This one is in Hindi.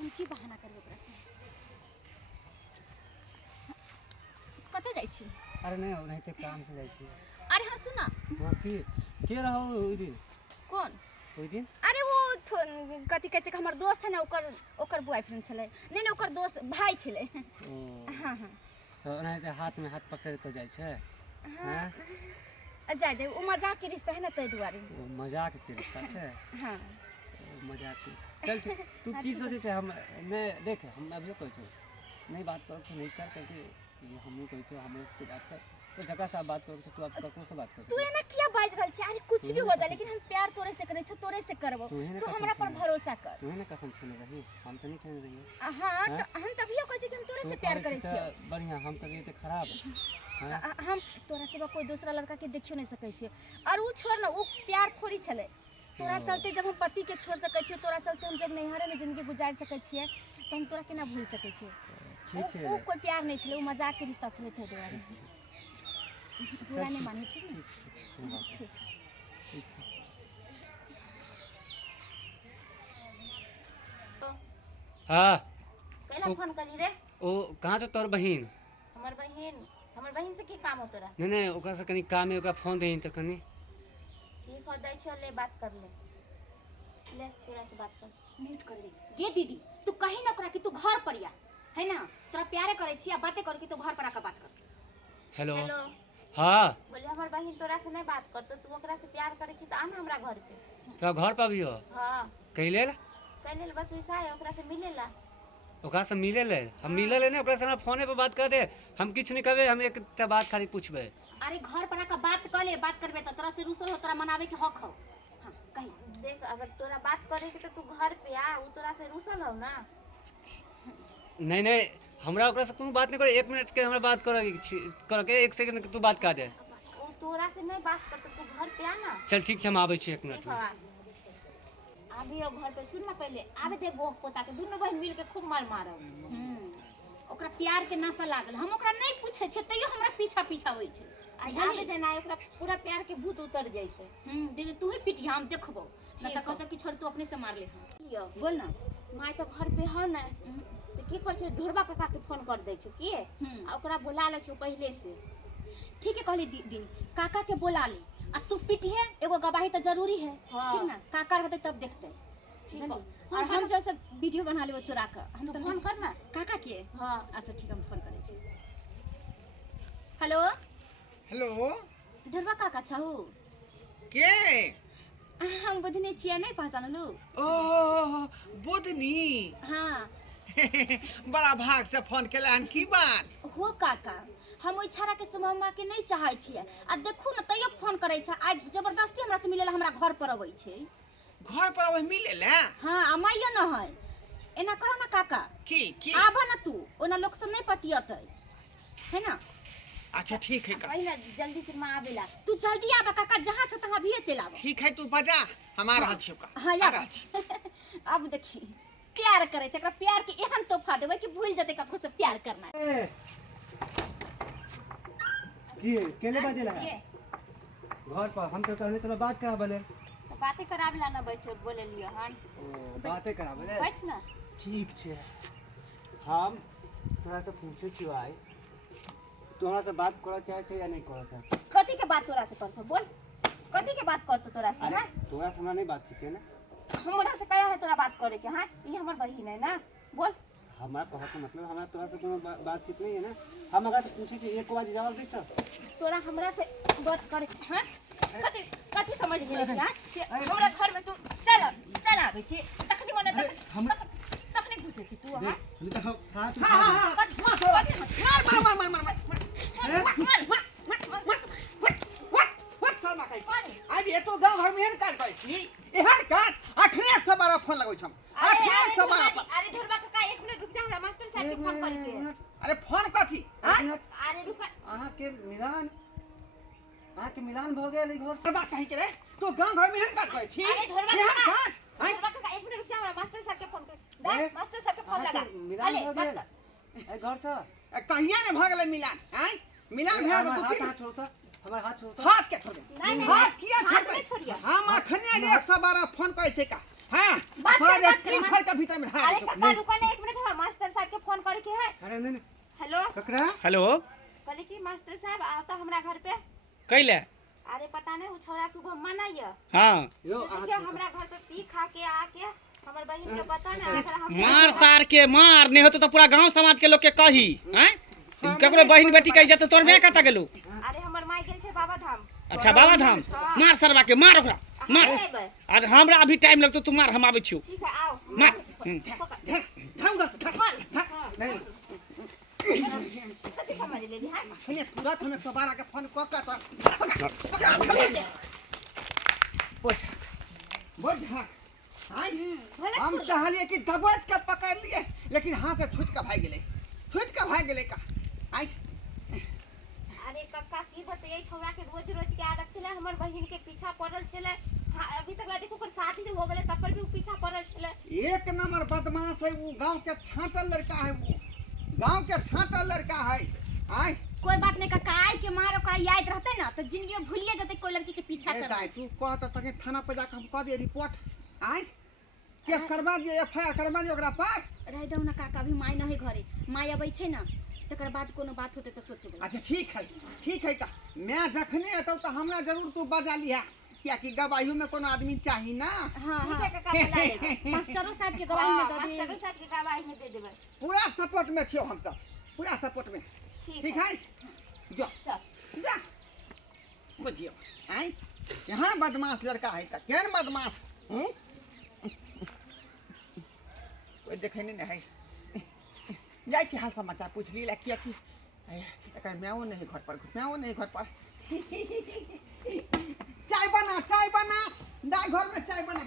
हम की बहाना करब ओकरा से कते जाइ छी अरे नहीं ओनाहिते काम से जाइ छी अरे हाँ सुना हां के रहो ओइ दिन कौन ओइ दिन अरे वो कथी कहै छै हमर दोस्त है ना ओकर बॉयफ्रेंड छलै नहीं नहीं ओकर दोस्त भाई छलै हां हां तो ओनाहिते हाथ में हाथ पकड़ के जाइ छै हां जाय दे ओ मजाक के रिश्ता है ना तै दुआरे ओ मजाक के रिश्ता छै हां मजाक के चल तू की सोचे छै हम मैं देख हम अभी कहै छी नहीं बात कर तो नहीं कर क्योंकि हमहू कहै छी हमरे से बात कर तो जगह से बात कर तू अब ककरो से बात कर तू एना किया बाज रहल छी अरे कुछ भी हो जाए लेकिन हम प्यार तोरे से करे छो तोरे से करबो तू हमरा पर भरोसा कर तू है ना कसम खेले रही हम तो नहीं खेले रही हां तो हम तभियो कहै छी कि हम तोरे से प्यार करे छी बढ़िया हम कभी तो खराब हम तोरा से कोई दूसरा लड़का के देखियो नहीं सकै छी और उ छोड़ ना उ प्यार थोड़ी छले तोरा चलते जब हम पति के छोड़ सकै छी तोरा चलते हम जब नैहरे में जिंदगी गुजार सकै छियै तो हम तोरा केना भूल सकै छी ठीक है वो कोई प्यार नहीं छले वो मजाक के रिश्ता छले थे दुआरे बुरा नहीं मानी ठीक है ठीक हां कैला फोन कली रे ओ कहां छ तोर बहिन हमर बहिन से की काम हो तोरा नहीं नहीं ओकरा से कनी काम है ओकरा फोन देहिन त कनी ठीक हो दै छ ले बात कर ले तोरा से बात कर म्यूट कर दे गे दीदी तू कहीं ना करा कि तू घर पर या है ना तोरा प्यारे करे छी आ बातें कर कि तू घर पर आके बात कर हेलो हेलो हां बोले हमर बहिन तोरा से नहीं बात कर तो तू ओकरा से प्यार करे छी त आन हमरा घर पे तोरा घर पर भी हो हां कहिले कैले बस वैसा है ओकरा से मिलेला ओकरा से मिले ले हम मिले ले ने ओकरा से फोने पे बात कर दे हम कुछ नहीं कहबे हम एक बात खाली पूछबे अरे घर पर आके बात कर ले बात करबे तो तोरा से रूसल हो तोरा मनावे के हक हो हां कहीं देख अगर तोरा बात करे के तो तू घर पे आ उ तोरा से रूसल हो ना नहीं नहीं हमरा ओकरा से कोनो बात नहीं करे 1 मिनट के हमरा बात कर के 1 सेकंड के तू बात कर दे उ तोरा से नहीं बात कर तो तू घर पे आ ना चल ठीक छै हम आबै छी 1 मिनट में अभी अब घर पे सुन ना पहले आबे दे बोक पोता के दोनों बहन मिल के खूब मार मारब ओकरा प्यार के नशा लागल हम ओकरा नहीं पूछे छै तइयो हमरा पीछा पीछा होई छै आबे देना ओकरा पूरा प्यार के भूत उतर जइते दीदी तू ही पिटी हम देखबो ना त कहत कि छोड़ तू अपने से मार ले हम लियो बोल ना माय तो घर पे हो ना तो की कर छ ढोरबा काका के फोन कर दै छ की आ ओकरा बुला ले छ पहले से ठीक है कहली दीदी काका के बुला ले आ तू पिटिए एगो गवाही तो जरूरी है ठीक ना काका रहते तब देखते ठीक और हम जैसे वीडियो बना लेबो चुरा कर हम तो फोन कर ना काका के हां अच्छा ठीक हम फोन करे छी हेलो हेलो ढरवा काका छहु के हम बुधने छिया नहीं पहचानलु ओ बुधनी हां बड़ा भाग से फोन केला हन की बात हो काका हम ओइ छाड़ा के सममा के नहीं चाहै छियै आ देखू न तइयो फोन करै छै आ जबरदस्ती हमरा से मिलेला हमरा घर पर अबै छै घर पर अबै मिलेला हां अमाइयो न है एना करो ना काका की आबा ना तू ओना लोग से नहीं पतियतै है ना अच्छा ठीक है का पहले जल्दी से मां आवेला तू जल्दी आबा काका जहां छ तहां भी चल आबा ठीक है तू बजा हमारा हाथ छिका हां या अब देखी प्यार करे छै एकरा प्यार के एहन तोहफा देबै कि भूल जते कखो से प्यार करना की केले बजेला घर पर हम तो कहले तोरा बात करा बोले तो बातें करावेला ना बैठो बोले लियो हन बातें करा बोले बैठ ना ठीक छै हम तोरा से पूछे छी भाई तू हमरा से बात करऽ चाहे छै या नहीं करऽ चाहे कथी के बात तोरा से करतो बोल कथी के बात करतो तोरा से अरे तोरा से हमरा नहीं बात ठीक है ना हमरा से कया है तोरा बात करे के हां ई हमर बहिन है ना बोल हमारा कहत मतलब हमरा तोरा से कोनो बातचीत नहीं है ना हम अगर से पूछे छी एक बार जवाब दे छ तोरा हमरा से बात करे हां कथी कथी समझ गेली ना हमरा घर में तू चल आबे छी तखनी मने तखनी घुसे छी तू हां नहीं तो हाथ आज ये तो गांव घर में हेन काट पाई छी एहन काट अखने 112 फोन लगै छम अखने 112 अरे ढोरबा काका 1 मिनट रुक जा हमरा मास्टर साहब के फोन करे के अरे फोन कथी अरे रुक अहाँ के मिलान भ गेल घर से बात कहि के रे तो गांव घर में हेन काट पाई छी अरे ढोरबा एहन काका काट 1 मिनट रुक जा हमरा मास्टर साहब के फोन कर मास्टर साहब के फोन लगा मिलान भ गेल ए घर से कहिया ने भ गेलै मिलान हैं मिलान भे तो हाथ छोड़ता हमार हाथ छोड़ता हाथ के छोड़ नहीं हाथ किया हाथ छोड़ नहीं छोड़िए हम अखने 112 फोन करे छै का हां बात थोड़ा अरे बात तीन कर, छोड़ के भीतर में अरे हाँ काका रुको ना 1 मिनट हम मास्टर साहब के फोन करे के है अरे नहीं नहीं हेलो ककरा हेलो कहले कि मास्टर साहब आओ तो हमरा घर पे कैले अरे पता नहीं वो छोरा सुबह मना है हाँ यो तो देखिए हमरा घर पे पी खा के आके हमर बहन के पता ना अगर हम मार सार के मार नहीं होतो तो पूरा गांव समाज के लोग के कही हैं ककरो बहन बेटी कही जाते तोर बे कता गेलू अरे हमर माई गेल छै बाबा धाम अच्छा बाबा धाम मार सरवा के मार ओकरा मार अरे आज हमरा अभी टाइम लगतो तू मार हम आबै छियो ठीक है आओ मार हम नहीं कति समझ लेली हां सुनिए तुरंत हमें सवार के फोन कर के बोझ हाँ हम चाहलिए कि दबोच के पकड़ लिए लेकिन हाथ से छूट के भाग गेले का आई अरे कक्का की बताइए छोरा के रोज रोज के आदत छले हमर बहन के पीछा पड़ल छले अभी तक देखो ओकर साथी से हो गेले तब पर भी पीछा पड़ल छले एक नंबर बदमाश है वो गांव के छांटल लड़का है वो गांव के छांटल लड़का है आई कोई बात नहीं काका आई के मार ओकरा याद रहते ना तो जिंदगी में भूलिए जते कोई लड़की के पीछा अरे कर दाई तू कहत तके थाना पे जाके हम कह दिए रिपोर्ट आई केस करवा दिए एफआईआर करवा दिए ओकरा पर रह दो ना काका अभी माई नहीं घरे माई अबै छै ना तकर बाद कोनो बात होते तो सोचबै अच्छा ठीक है का मैं जखने अतौ तो हमरा जरूर तू बजा लिहा क्या कि गवाहियों में कोनो आदमी चाहिए ना हां ठीक हां है कक्का बुला लेबे मास्टरो साहब के गवाही में दे मास्टर दे साहब के गवाही में दे देबे पूरा सपोर्ट में छियो हम सब पूरा सपोर्ट में ठीक है जो चल जा बुझियो आई यहाँ बदमाश लड़का है का केन बदमाश कोई देखे नहीं है जाय छी हाल समाचार पूछ ली किया कि एकर म्याओ नहीं घर पर चाय बना दाई घर में चाय बना